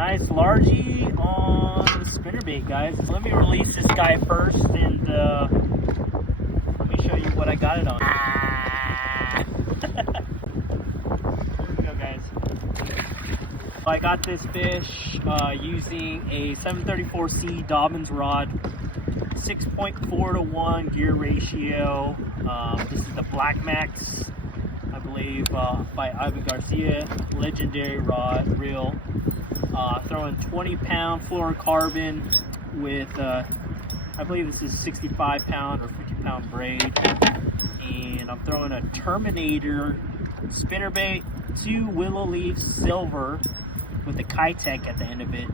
Nice largie on the spinnerbait, guys. So let me release this guy first, and let me show you what I got it on. Here we go, guys. I got this fish using a 734C Dobbins rod, 6.4 to 1 gear ratio. This is the Black Max, I believe, by Ivan Garcia, legendary reel. Throwing 20-pound fluorocarbon with, I believe this is 65-pound or 50-pound braid. And I'm throwing a Terminator spinnerbait, 2 willow leaf silver with a kayak at the end of it.